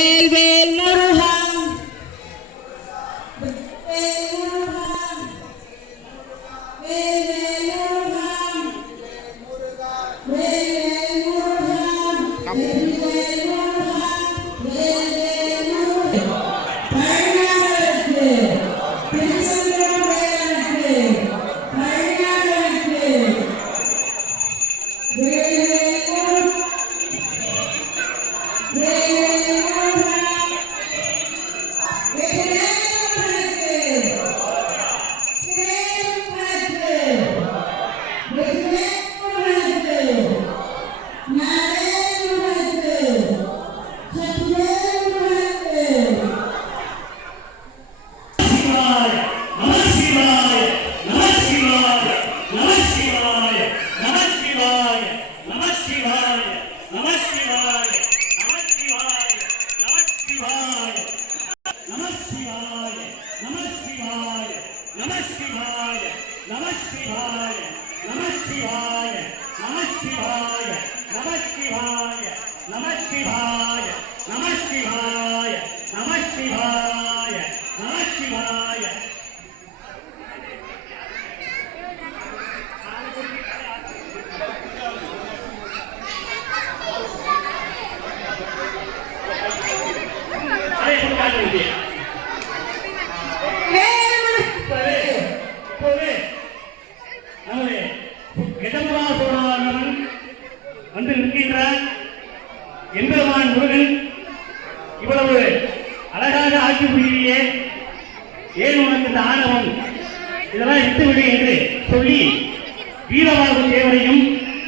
வேல்வேல் முருகா வந்து நிற்கின்ற எம்பெருமான் முருகன் இவ்வளவு அழகாக ஆட்சி புரியே ஏன் உனக்கு இந்த ஆணவம் இதெல்லாம் விட்டுவிடு என்று சொல்லி வீரவாகு தேவரையும்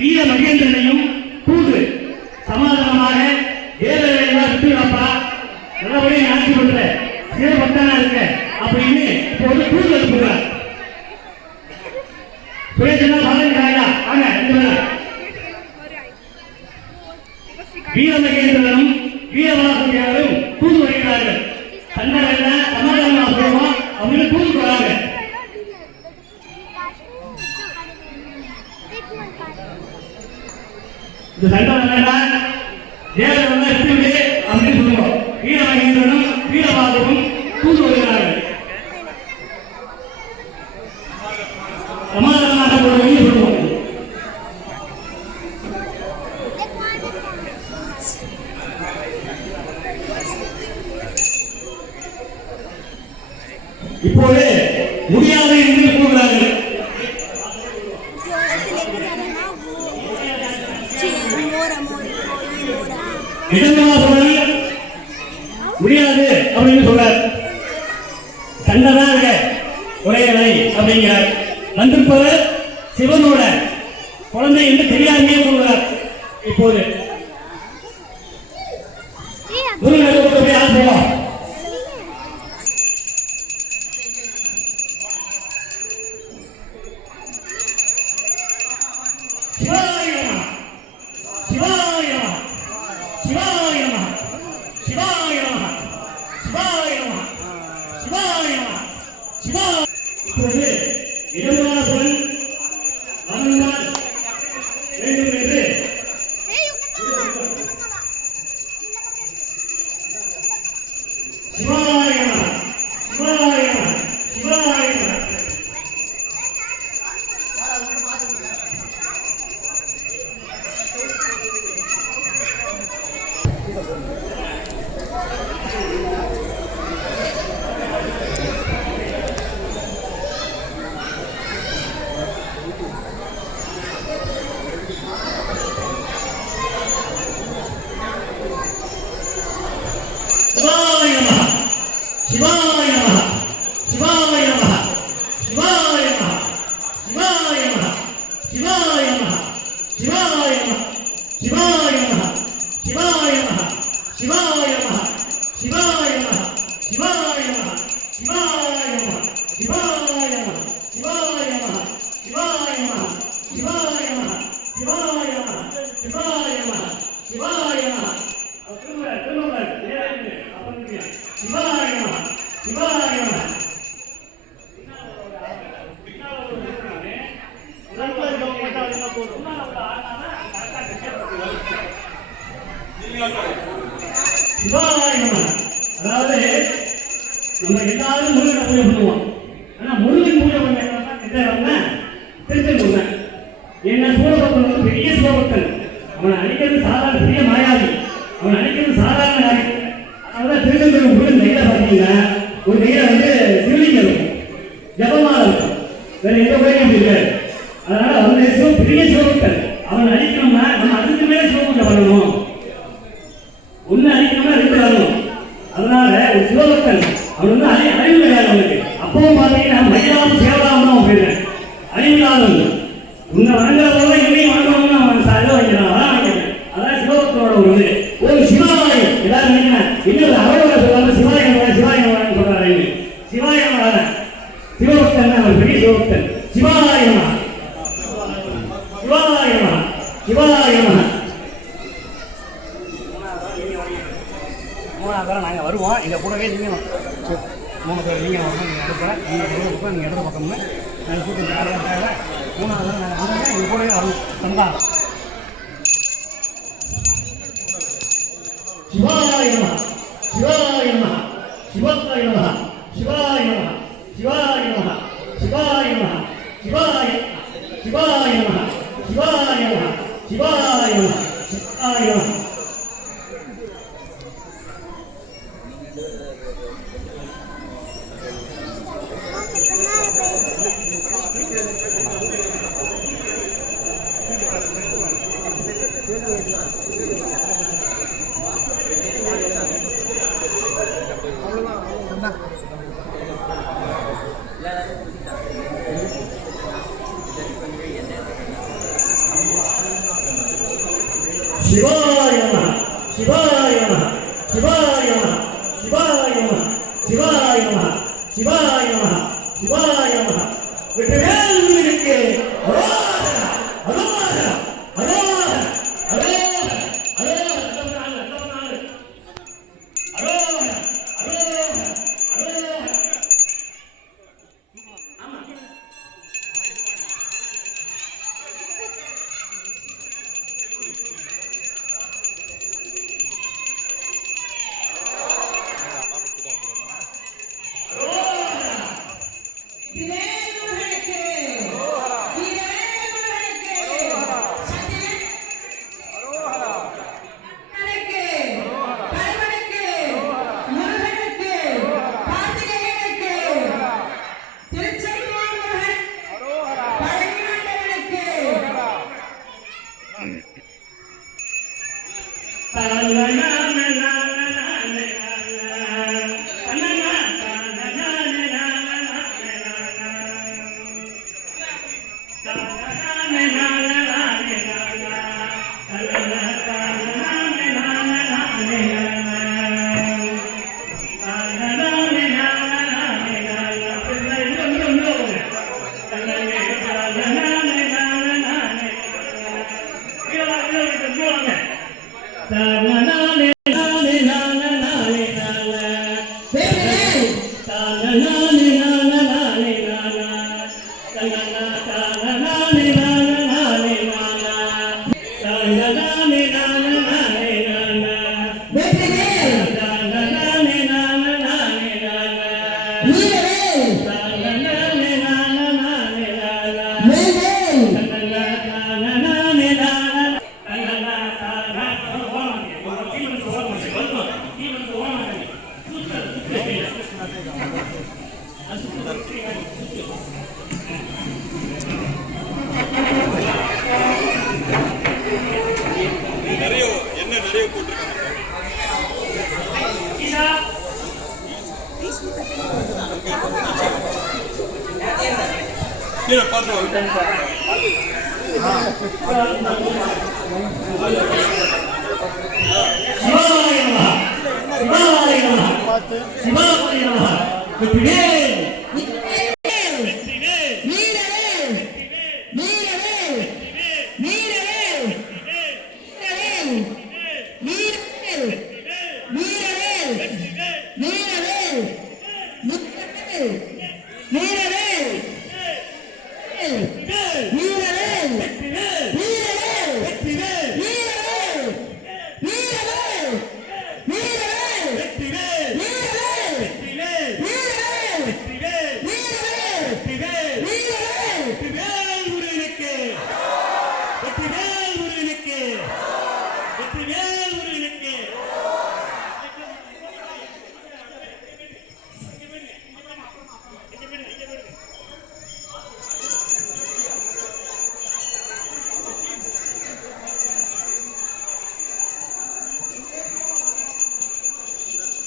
வீர மகேந்திரனையும் தூது சமாதானமாக தேவரையெல்லாம் விட்டுவிடப்பா நல்லபடியாக ஆட்சி பண்ற சிவபக்தனா இருக்க அப்படின்னு இப்போது தூது அனுப்புகிறார். சுரேஷனா பாருங்கிறாயா வாங்க வீரமகேந்திரனும் வீரவாசம் தூது வருகிறார்கள். சண்டை சமாதானம் அப்புறமா அவங்க தூது வராங்க. இந்த சண்டை வேண்டாம் தேவன் எடுத்துவிடு அப்படின்னு சொல்லுவோம். வீரமகேந்திரனும் வீரவாசமும் தூது வருகிறார்கள். சமாதானமாக சொல்லுவோம். இப்போது முடியாது என்று கூறுகிறார்கள். முடியாது அப்படின்னு சொல்றார். சண்டைதான் இருக்க ஒரே வேலை அப்படிங்கிறார். வந்திருப்பவர் சிவனோட குழந்தை என்று தெரியாமே கூறுகிறார். இப்போது முருகனுக்கு யார் போவா Gracias. சிவாய நம. அதாவது நம்ம எல்லாரும் முருகனை பூஜை பண்ணுவோம். ஆனா முருகன் பூஜை பண்ண திருச்செந்தூர் என்ன சூழபக்தன் வந்து பெரிய சிவபக்தன். அவனை அழிக்கிறது சாதாரண பெரிய மாயாவி. அவனை அழிக்கிறது சாதாரண காரியம். அதனால திருச்செந்தூர் முருகன் நெய்ல பார்த்தீங்கன்னா ஒரு நெய்ல வந்து சிவலிங்கம் இருக்கும், ஜபமாலை இருக்கும். வேற எந்த கோயிலும் அப்படி இருக்காது. அதனால அவனுடைய சிவம் பெரிய சிவபக்தன். அவனை அழிக்கணும்னா நம்ம அதுக்கு மேலே சிவபூஜை பண்ணணும். ஒன்னு அழிக்கணும்னா ரெண்டு வரணும். அதனால ஒரு சிவபக்தன் அவன் வந்து அறிவு கிடையாது அவனுக்கு. அப்பவும் பார்த்தீங்கன்னா மயிலாவும் சேவலாவும் அவன் போயிருக்கேன். அறிவில்லாதவன் உன்னை வணங்குற போல என்னையும் வணங்கணும்னு அவன் இதை வைக்கிறான். அதான் வைக்கிறேன். அதான் சிவபக்தனோட ஒரு இது. ஒரு சிவாலயம் எல்லாரும் நினைக்கிறேன். இன்னொரு அறவரை சொல்லாம சிவாயம் சிவாயம் சொல்றாரு. சிவாயம் சிவபக்தன் அவர் பெரிய சிவபக்தன். சிவாயமா சிவாயமா சிவாயமா. மூணாவது நாங்கள் வருவோம். எங்கள் கூடவே நீங்கள் மூணு பேர் நீங்கள் வரணும். நீங்கள் எடுப்பேன் நீங்கள் இடது பக்கம்னு நாங்கள் கூட்டு மூணாவது நாங்கள் வந்தாங்க. எங்கள் கூடவே வரணும். சந்தா சிவாய நம சிவாய நம சிவாய நம சிவாய நம சிவாய நம சிவாய நம சிவாய சிவாய நம சிவாய நம சிவாய நம சிவாய நம. சிவாய நம சிவாய நம சிவாய நம சிவாய நம சிவாய நம சிவாய நம சிவாய நம. வெற்றிவேல் முருகனுக்கு அரோகரா அரோகரா அரோகரா அரோகரா அரோகரா அரோகரா அரோகரா அரோகரா. ஆமா வீரவேல்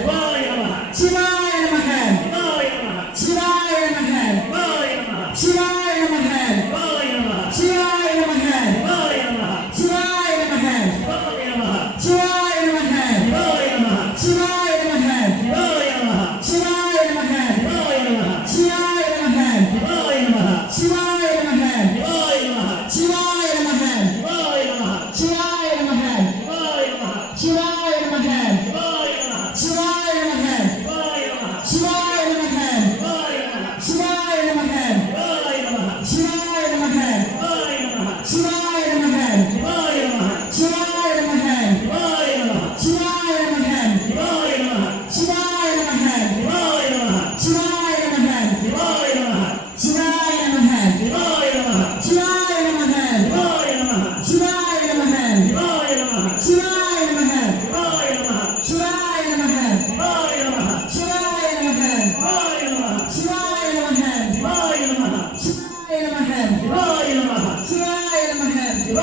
சிவாய நமஹ சிவாய நமக சிவாய நமஹ சிவாய நமக சிவாய நமஹ சிவாய நமக சிவாய நமஹ சிவாய நமக சிவாய நமஹ சிவாய நமக சிவாய நமஹ சிவாய நமக சிவாய நமஹ சிவாய நமக சிவாய நமஹ சிவாய நமக சிவாய நமஹ சிவாய நமக சிவாய நமஹ சிவாய நமக சிவாய நமஹ சிவாய சிவாய நமக நமஹ சிவாய நமக சிவாய நமஹ சிவாய நமக சிவாய நமஹ சிவாய நமக சிவாய நமஹ சிவாய நமக சிவாய நமஹ சிவாய நமக சிவாய நமஹ சிவாய நமக சிவாய நமஹ சிவாய நமக சிவாய நமஹ சிவாய நமக சிவாய நமஹ சிவாய நமக சிவாய நமஹ சிவாய நமக சிவாய நமஹ சிவாய நமக சிவாய நமஹ சிவாய நமக சிவாய நமஹ சிவாய நமக சிவாய நமஹ சிவாய நமக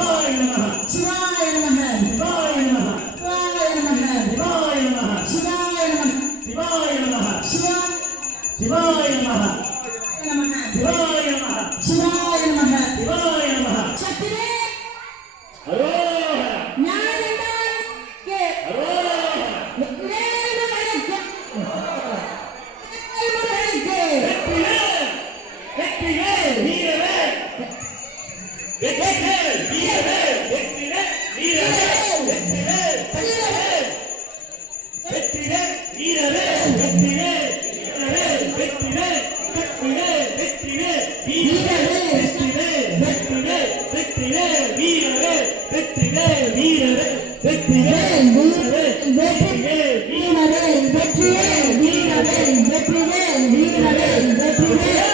சிவாய நமஹ சிவாய நமக சிவாய நமஹ சிவாய நமக சிவாய நமஹ சிவாய நமக சிவாய நமஹ சிவாய நமக சிவாய நமஹ சக்திவே அரோஹர ஞானந்தாய்க்கு அரோஹர வேல்முருகனுக்கு வெற்றிவேல் வீரவேல் வெற்றிவேல் வீரவேல் வெற்றிவேல் வீரவேல் வெற்றிவேல் வெற்றிவேல் வீரவேல் வெற்றிவேல் வீரவேல் வெற்றிவேல் வெற்றிவேல் வெற்றிவேல் வீரவேல் வெற்றிவேல் வெற்றிவேல் வெற்றிவேல் வீரவேல் வெற்றிவேல் வீரவேல் வெற்றிவேல் வீரவேல் வெற்றிவேல்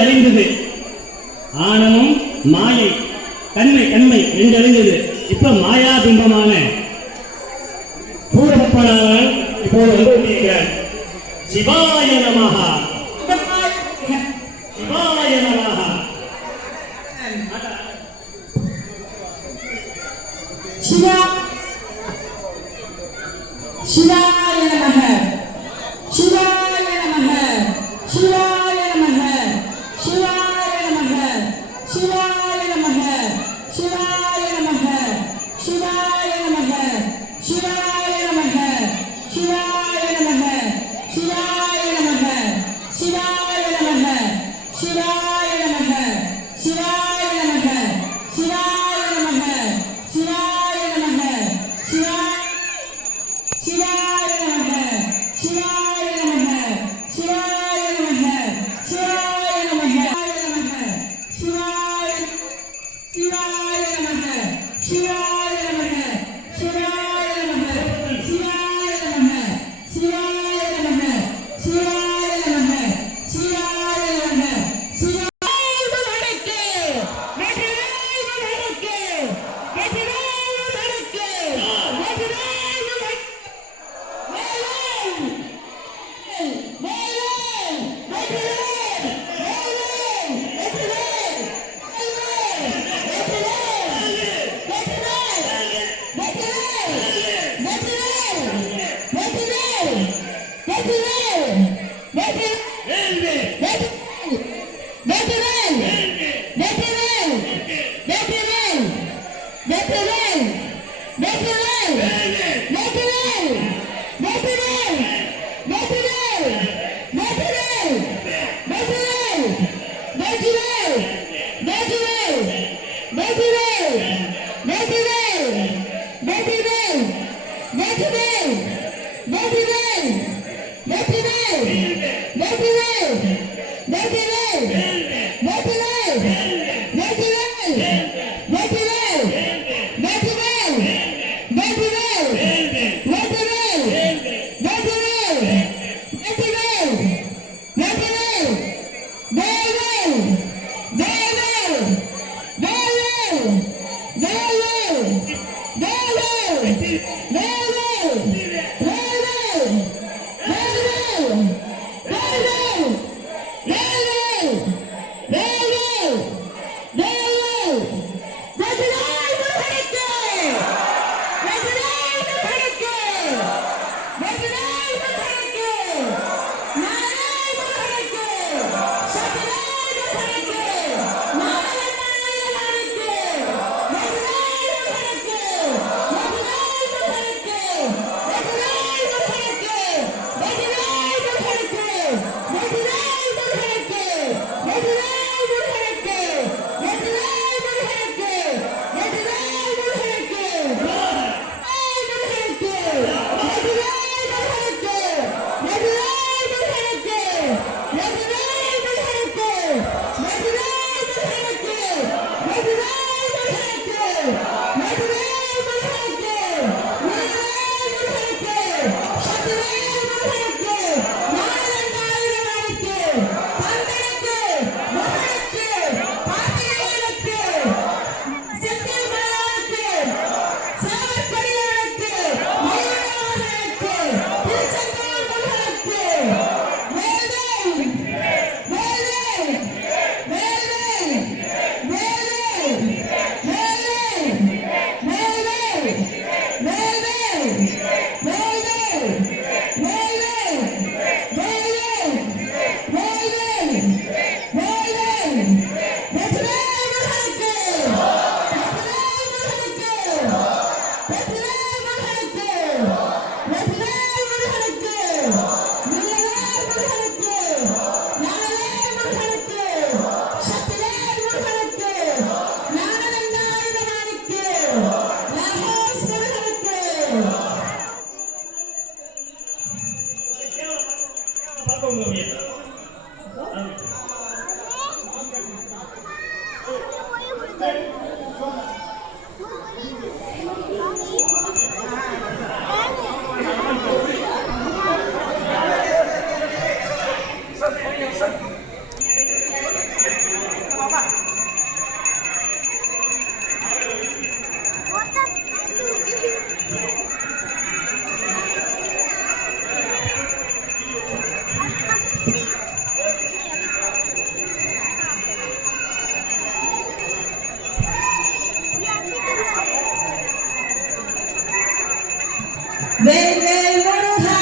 அறிந்தது ஆணவம் மாயை கண்மை ரெண்டு அறிந்தது இப்ப மாயா பிம்பமான பூரப்பனாளன் இப்போது வந்து கொண்டிருக்கிறார் சிவாய நமஹா சிவாய நமஹா சிவாய நமக சிவாய நமக சிவாய நமக சிவாய நமக சிவாய நமக சிவாய நமக சிவாய நமக சிவாய நமக சிவாய நமக சிவாய நமக சிவாய நமக சிவாய நமக சிவாய நமக சிவாய நமக சிவாய நமக சிவாய நமக சிவாய நமக சிவாய நமக சிவாய நமக சிவாய சிவாய நமக சிவாய நமக சிவாய நமக சிவாய நமக சிவாய நமக சிவாய நமக சிவாய நமக சிவாய வேல்வேல் முருகா